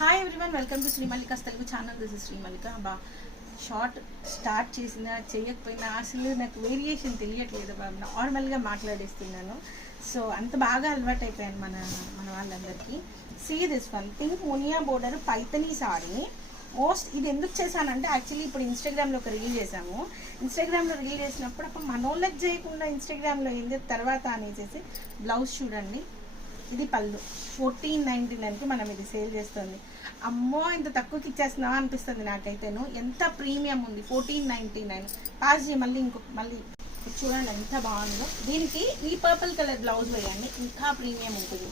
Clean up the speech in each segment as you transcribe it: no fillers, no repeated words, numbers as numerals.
Hi everyone, welcome to Sri Mallika's Telugu channel. This is Sri Mallika. Short start చేసినా చేయకపోయినా అసలు నాకు వేరియేషన్ తెలియట్లేదు. నార్మల్గా మాట్లాడేస్తున్నాను. సో అంత బాగా అలవాటు అయిపోయాను మన వాళ్ళందరికీ. See this one pink Muniya border Paithani sari. ఇది ఎందుకు చేశానంటే యాక్చువల్లీ ఇప్పుడు ఇన్స్టాగ్రామ్లో ఒక రీల్ చేసాము. ఇన్స్టాగ్రామ్లో రీల్ చేసినప్పుడు అప్పుడు మనోళ్ళకి చేయకుండా ఇన్స్టాగ్రామ్లో ఏం చేసి తర్వాత అనేసి బ్లౌజ్ చూడండి. ఇది పళ్ళు 1499కి మనం ఇది సేల్ చేస్తుంది. అమ్మో ఇంత తక్కువకి ఇచ్చేస్తున్నావా అనిపిస్తుంది నాకైతేను. ఎంత ప్రీమియం ఉంది. 1499 పాస్ చేయి. మళ్ళీ చూడండి ఎంత బాగుందో. దీనికి ఈ పర్పుల్ కలర్ బ్లౌజ్ వేయండి, ఇంకా ప్రీమియం ఉంటుంది.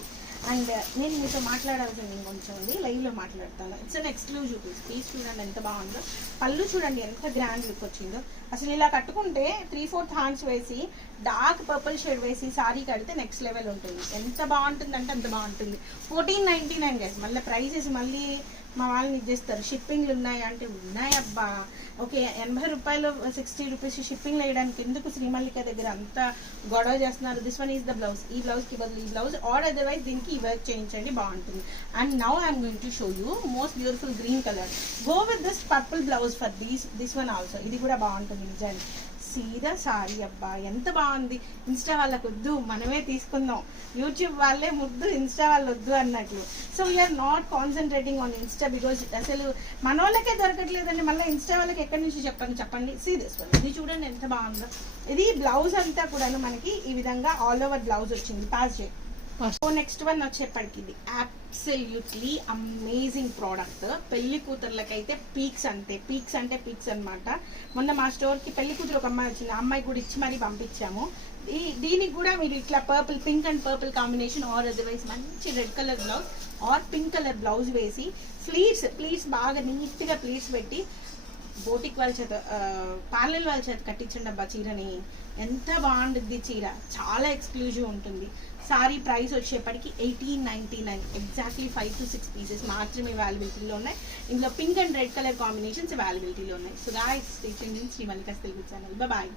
అండ్ నేను మీతో మాట్లాడాల్సింది ఇంకొంచెం ఉంది, లైవ్లో మాట్లాడతాను. It's an exclusive piece. Piece చూడండి ఎంత బాగుందో. పళ్ళు చూడండి ఎంత గ్రాండ్ లుక్ వచ్చిందో. అసలు ఇలా కట్టుకుంటే 3/4 హ్యాండ్స్ వేసి డార్క్ పర్పుల్ షేడ్ వేసి సారీ కడితే నెక్స్ట్ లెవెల్ ఉంటుంది. ఎంత బాగుంటుందంటే అంత బాగుంటుంది. 1499 గైస్. మళ్ళీ ప్రైజెస్ మళ్ళీ మా వాళ్ళని ఇచ్చేస్తారు. షిప్పింగ్లు ఉన్నాయి అంటే ఉన్నాయబ్బా. ఓకే, 80 రూపాయలు 60 రూపీస్ షిప్పింగ్ వేయడానికి ఎందుకు శ్రీమల్లిక దగ్గర అంత గొడవ చేస్తున్నారు? This one is the blouse. ఈ బ్లౌజ్కి బదులు ఈ బ్లౌజ్ ఆర్ అదర్వైజ్ దీనికి ఈ వర్క్ చేయించండి, బాగుంటుంది. And now I'm going to show you most beautiful green colour. Go with this purple blouse for this one also. ఇది కూడా బాగుంటుంది నిజానికి. సీదా సారీ అబ్బా ఎంత బాగుంది. ఇన్స్టా వాళ్ళకు వద్దు, మనమే తీసుకుందాం. యూట్యూబ్ వాళ్ళే ముద్దు, ఇన్స్టా వాళ్ళు వద్దు అన్నట్లు. So we are not concentrating on insta because అసలు మన వాళ్ళకే దొరకట్లేదండి. మళ్ళీ ఇన్స్టా వాళ్ళకి ఎక్కడి నుంచి చెప్పండి. సీరియస్ ఇది చూడండి ఎంత బాగుందో. ఇది బ్లౌజ్ అంతా కూడాను మనకి ఈ విధంగా ఆల్ ఓవర్ బ్లౌజ్ వచ్చింది. పాస్ చేయి. సో నెక్స్ట్ వన్ వచ్చేప్పటికి ఇది అబ్సల్యూట్లీ అమేజింగ్ ప్రోడక్ట్. పెళ్లి కూతుర్లకైతే పీక్స్ అంటే పీక్స్ అనమాట. మొన్న మా స్టోర్కి పెళ్లి కూతురు ఒక అమ్మాయి వచ్చింది. ఆ అమ్మాయి కూడా ఇచ్చి మరీ పంపించాము. దీనికి కూడా మీరు ఇట్లా pink and purple combination or otherwise మంచి red colour blouse or pink colour blouse వేసి ప్లీట్స్ బాగా నీట్గా ప్లీట్స్ పెట్టి బోటిక్ వాళ్ళ చేత పార్లర్ వాళ్ళ చేత కట్టించండి అబ్బా చీరని. ఎంత బాగుంటుంది చీర, చాలా ఎక్స్క్లూజివ్ ఉంటుంది. సారీ ప్రైస్ వచ్చేప్పటికి 1899. ఎగ్జాక్ట్లీ 5 to 6 పీసెస్ మాత్రమే అవైలబిలిటీలో ఉన్నాయి. ఇందులో pink and red colour combinations అవైలబిలిటీలో ఉన్నాయి. So guys stay tuned in శ్రీమల్లికాస్ తెలుగు ఛానల్. బాయ్.